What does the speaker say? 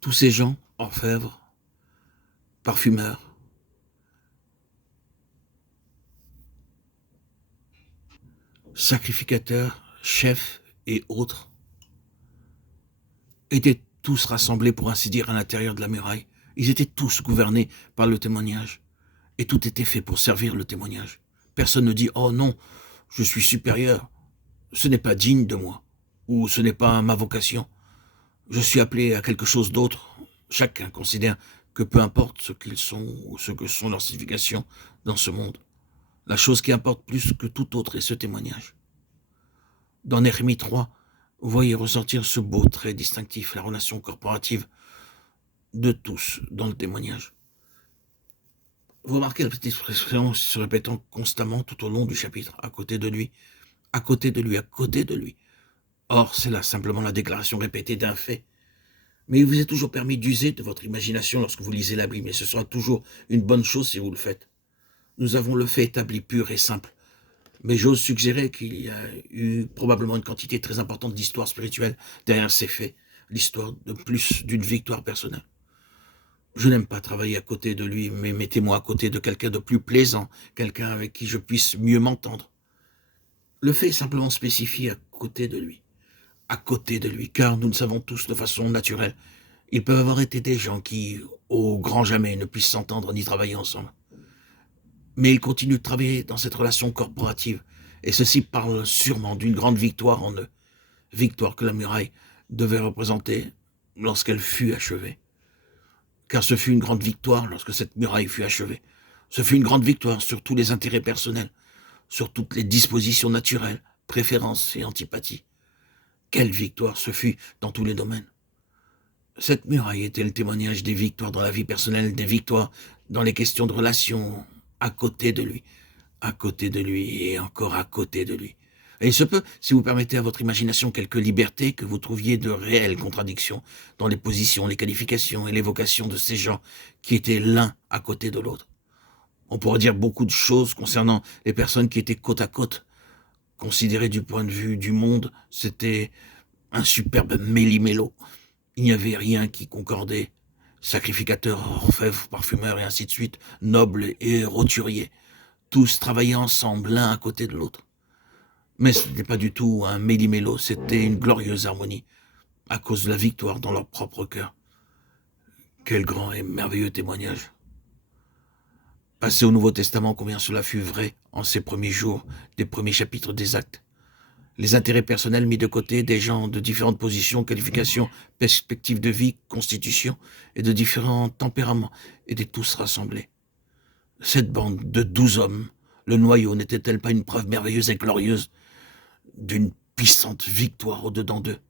Tous ces gens, orfèvres, parfumeurs, sacrificateurs, chefs et autres, étaient tous rassemblés, pour ainsi dire, à l'intérieur de la muraille. Ils étaient tous gouvernés par le témoignage. Et tout était fait pour servir le témoignage. Personne ne dit « Oh non, je suis supérieur, ce n'est pas digne de moi » ou « ce n'est pas ma vocation, je suis appelé à quelque chose d'autre ». Chacun considère que peu importe ce qu'ils sont ou ce que sont leurs significations dans ce monde, la chose qui importe plus que tout autre est ce témoignage. Dans Néhémie 3, vous voyez ressortir ce beau trait distinctif, la relation corporative de tous dans le témoignage. Vous remarquez la petite expression se répétant constamment tout au long du chapitre, à côté de lui, à côté de lui, à côté de lui. Or, c'est là simplement la déclaration répétée d'un fait. Mais il vous est toujours permis d'user de votre imagination lorsque vous lisez la Bible, et ce sera toujours une bonne chose si vous le faites. Nous avons le fait établi pur et simple. Mais j'ose suggérer qu'il y a eu probablement une quantité très importante d'histoire spirituelle derrière ces faits, l'histoire de plus d'une victoire personnelle. Je n'aime pas travailler à côté de lui, mais mettez-moi à côté de quelqu'un de plus plaisant, quelqu'un avec qui je puisse mieux m'entendre. Le fait est simplement spécifié à côté de lui, car nous le savons tous de façon naturelle. Ils peuvent avoir été des gens qui, au grand jamais, ne puissent s'entendre ni travailler ensemble. Mais ils continuent de travailler dans cette relation corporative, et ceci parle sûrement d'une grande victoire en eux, victoire que la muraille devait représenter lorsqu'elle fut achevée. Car ce fut une grande victoire lorsque cette muraille fut achevée. Ce fut une grande victoire sur tous les intérêts personnels, sur toutes les dispositions naturelles, préférences et antipathies. Quelle victoire ce fut dans tous les domaines. Cette muraille était le témoignage des victoires dans la vie personnelle, des victoires dans les questions de relations, à côté de lui et encore à côté de lui. Et il se peut, si vous permettez à votre imagination quelques libertés, que vous trouviez de réelles contradictions dans les positions, les qualifications et les vocations de ces gens qui étaient l'un à côté de l'autre. On pourrait dire beaucoup de choses concernant les personnes qui étaient côte à côte. Considérées du point de vue du monde, c'était un superbe méli-mélo. Il n'y avait rien qui concordait. Sacrificateurs, orfèvres, parfumeurs et ainsi de suite, nobles et roturiers. Tous travaillaient ensemble, l'un à côté de l'autre. Mais ce n'était pas du tout un méli-mélo, c'était une glorieuse harmonie, à cause de la victoire dans leur propre cœur. Quel grand et merveilleux témoignage. Passé au Nouveau Testament, combien cela fut vrai en ces premiers jours des premiers chapitres des Actes. Les intérêts personnels mis de côté, des gens de différentes positions, qualifications, perspectives de vie, constitutions et de différents tempéraments étaient tous rassemblés. Cette bande de 12 hommes, le noyau, n'était-elle pas une preuve merveilleuse et glorieuse d'une puissante victoire au-dedans d'eux?